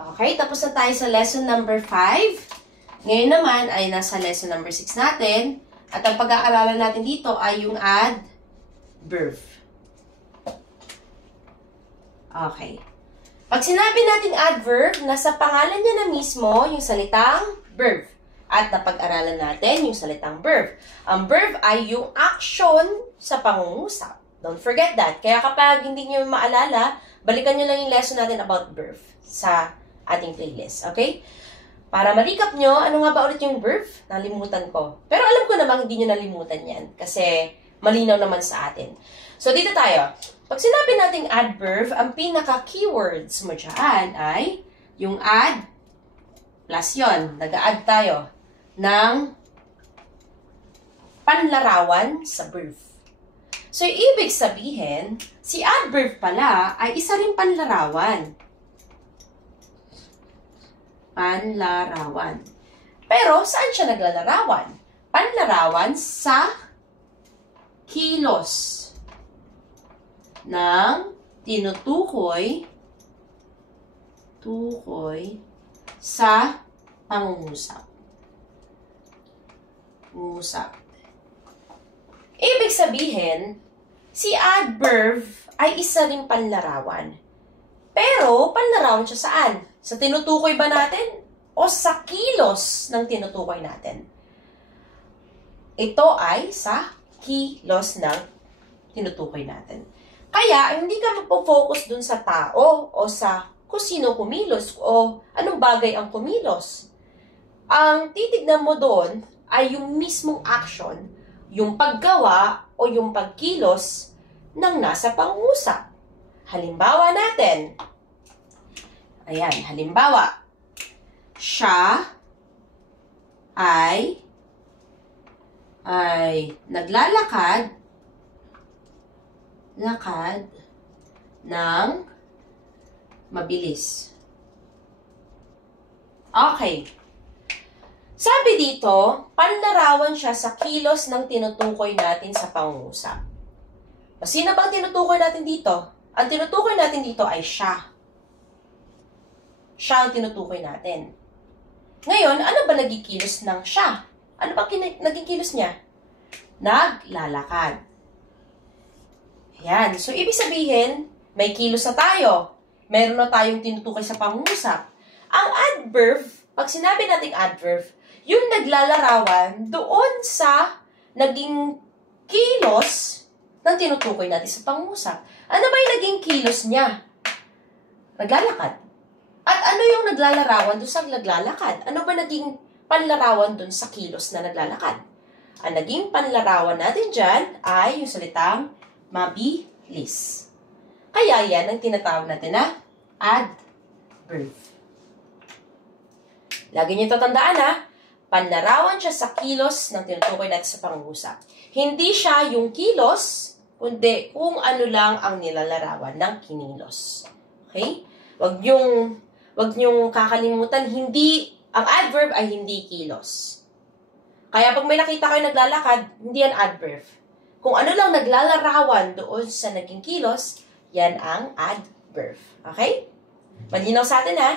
Okay, tapos na tayo sa lesson number 5. Ngayon naman ay nasa lesson number 6 natin. At ang pag-aaralan natin dito ay yung adverb. Okay. Pag sinabi natin adverb, nasa pangalan niya na mismo yung salitang verb. At napag-aralan natin yung salitang verb. Ang verb ay yung action sa pangungusap. Don't forget that. Kaya kapag hindi niyo maalala, balikan niyo lang yung lesson natin about verb sa ating playlist. Okay? Para ma-recap nyo, ano nga ba ulit yung verb? Nalimutan ko. Pero alam ko namang hindi nyo nalimutan yan. Kasi malinaw naman sa atin. So, dito tayo. Pag sinabi nating adverb, ang pinaka-keywords mo dyan ay yung add plus yon. Nag-add tayo ng panlarawan sa verb. So, ibig sabihin, si adverb pala ay isa ring panlarawan. Panlarawan. Pero, saan siya naglalarawan? Panlarawan sa kilos ng tinutukoy sa pangungusap. Ibig sabihin, si adverb ay isa ring panlarawan. Pero, panlarawan siya saan? Sa tinutukoy ba natin? O sa kilos ng tinutukoy natin? Ito ay sa kilos ng tinutukoy natin. Kaya, hindi ka magpo-focus dun sa tao o sa kung sino kumilos o anong bagay ang kumilos. Ang titignan mo doon ay yung mismong action, yung paggawa o yung pagkilos ng nasa pangungusap. Halimbawa natin. Ayan, halimbawa. Siya ay naglalakad ng mabilis. Okay. Sabi dito, panlarawan siya sa kilos ng tinutukoy natin sa pangungusap. Sino bang tinutukoy natin dito? Ang tinutukoy natin dito ay siya. Siya ang tinutukoy natin. Ngayon, ano ba naging kilos ng siya? Ano ba naging kilos niya? Naglalakad. Ayan. So, ibig sabihin, may kilos na tayo. Meron na tayong tinutukoy sa pangungusap. Ang adverb, pag sinabi nating adverb, yung naglalarawan doon sa naging kilos ng tinutukoy natin sa pangungusap. Ano ba yung naging kilos niya? Naglalakad. At ano yung naglalarawan doon sa naglalakad? Ano ba naging panlarawan doon sa kilos na naglalakad? Ang naging panlarawan natin dyan ay yung salitang mabilis. Kaya yan ang tinatawag natin na adverb. Lagi niyo tatandaan ha, panlarawan siya sa kilos ng tinutukoy natin sa pangungusap. Hindi siya yung kilos, kundi kung ano lang ang nilalarawan ng kinilos. Okay? Wag niyong kakalimutan, ang adverb ay hindi kilos. Kaya pag may nakita kayo naglalakad, hindi yan adverb. Kung ano lang naglalarawan doon sa naging kilos, yan ang adverb. Okay? Malinaw sa atin ha?